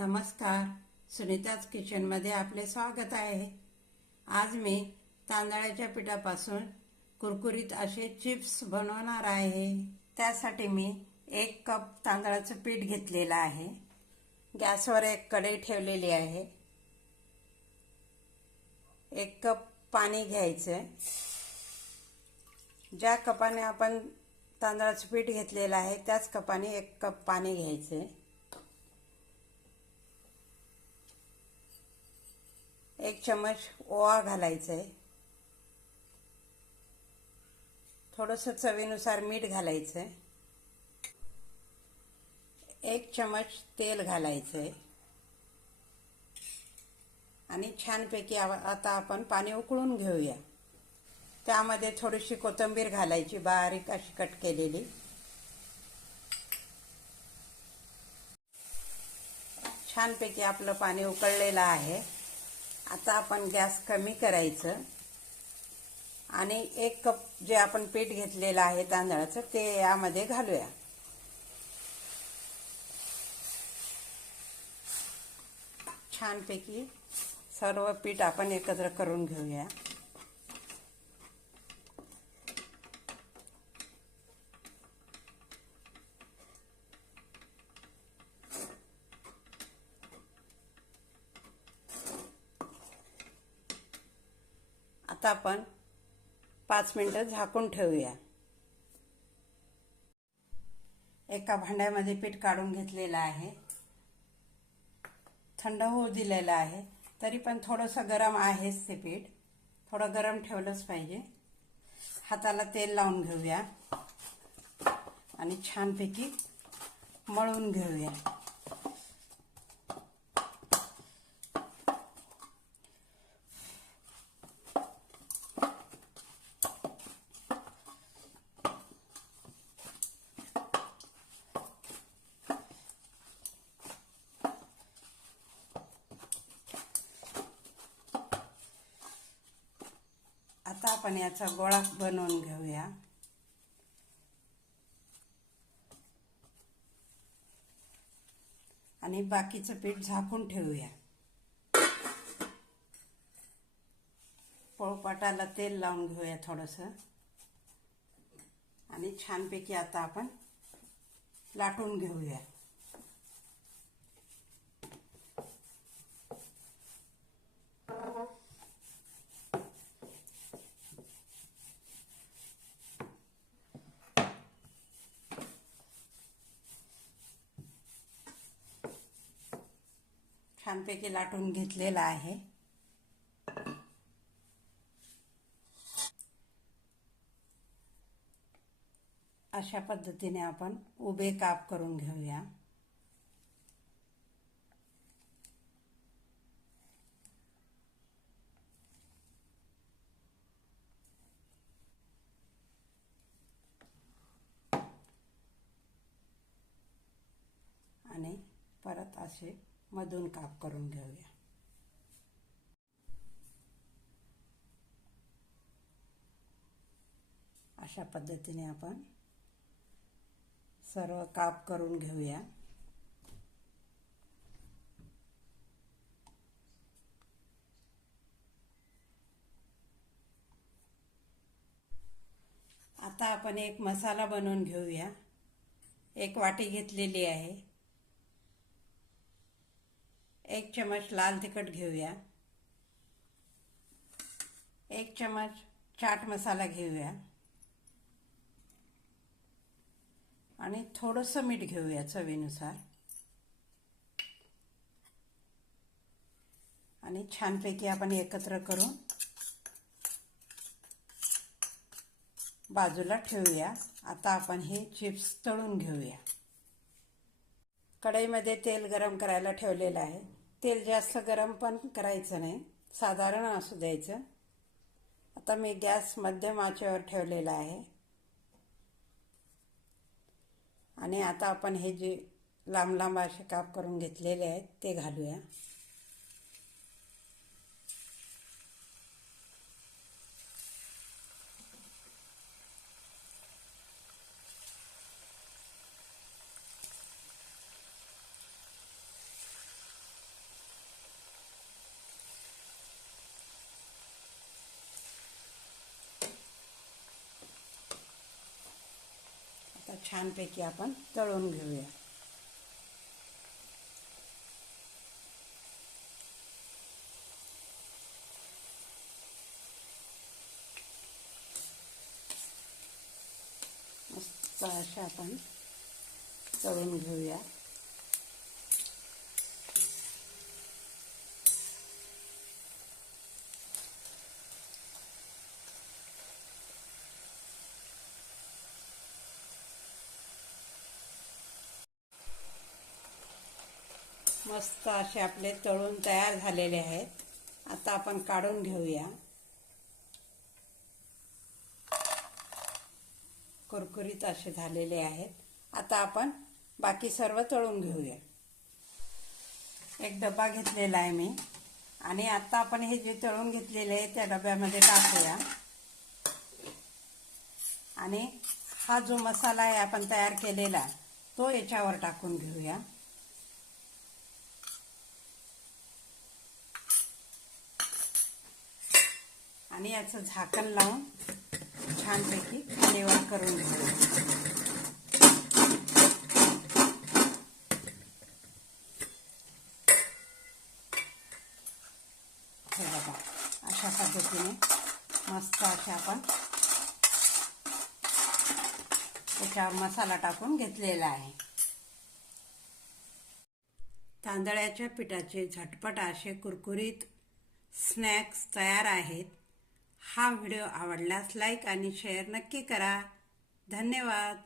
नमस्कार, सुनीताज किचनमध्ये आपले स्वागत आहे। आज मी तांदळाच्या पिठापासून कुरकुरीत असे चिप्स बनवणार आहे। त्यासाठी मी 1 कप तांदळाचं पीठ घेतलेलं आहे। गॅसवर एक कढई ठेवलेली आहे। 1 कप पाणी घ्यायचं। ज्या कपाने आपण तांदळाचं पीठ घेतलेलं आहे त्याच कपाने 1 कप पाणी घ्यायचं। 1 चम्मच ओवा घालायचा आहे। थोडंसं चवीनुसार मीठ घालायचं आहे। 1 चम्मच तेल घालायचं आहे आणि छानपैकी आता आपण पाणी उकळून घेऊया। त्यामध्ये थोडीशी कोथिंबीर घालायची, बारीक अशी कट केलेली। छानपैकी आपलं पाणी उकळलेलं आहे। आता आपण गॅस कमी करायचं आणि 1 कप जे आपण पीठ घेतलेलं आहे तांदळाचं ते यामध्ये घालूया। छानपैकी सर्व पीठ आपण एकत्र करून घेऊया। आता आपण 5 मिनिटं झाकून ठेवूया। एका भांड्यामध्ये पीठ काढून घेतलेलं आहे। थंड होऊ दिलेलं आहे, तरी पण थोडंसं गरम आहेच ते पीठ। थोडं गरम ठेवलंच पाहिजे। हाताला तेल लावून घेऊया आणि छानपैकी मळून घेऊया। आता आपण याचा गोळा बनवून घेऊया। आणि बाकीचं पीठ झाकून ठेवूया। पोळपाटाला तेल लावून घेऊया थोडंसं आणि छानपैकी आता आपण लाटून घेऊया। छानपैकी लाटून घेतलेला आहे। अशा पद्धतीने आपण उभे काप करून घेऊया। आणि परत असे मधून काप करून घेऊया। अशा पद्धतीने आपण सर्व काप करून घेऊया। आता आपण एक मसाला बनवून घेऊया। 1 वाटी घेतलेली आहे। 1 चम्मच लाल तिखट घेऊया। 1 चम्मच चाट मसाला घेऊया आणि थोडंसं मीठ घेऊया चवीनुसार आणि छानपैकी आपण एकत्र करून बाजूला ठेवूया। आता आपण हे चिप्स तळून घेऊया। कढईमध्ये तेल गरम करायला ठेवलेलं आहे। तेल जास्त गरम पण करायचं नाही, साधारण असू द्यायचं। आता मी गॅस मध्यम आचेवर ठेवलेला आहे आणि आता आपण हे जे लांब लांब असे काप करून घेतलेले आहेत ते घालूया। छानपैकी आपण तळून घेऊया. मस्त अशा आपण तळून घेऊया. मस्त असे आपले तळून तयार झालेले आहेत. आता आपण काढून घेऊया. कुरकुरीत असे झालेले आहेत. आता आपण बाकी सर्व तळून घेऊया. एक डबा घेतलेला आहे मी आणि आता आपण हे जे तळून घेतलेले आहे त्या डब्यामध्ये टाकूया. आणि हा जो मसाला आहे आपण तयार केलेला तो याच्यावर टाकून घेऊया. आणि याचं झाकण लावून छानपैकी खालीवर करून घेऊया. हे बघा, अशा पद्धतीने मस्त असे आपण त्याच्यावर मसाला टाकून घेतलेला आहे. तांदळाच्या पिठाचे झटपट असे कुरकुरीत स्नॅक्स तयार आहेत. हा व्हिडिओ आवडल्यास लाईक आणि शेअर नक्की करा. धन्यवाद.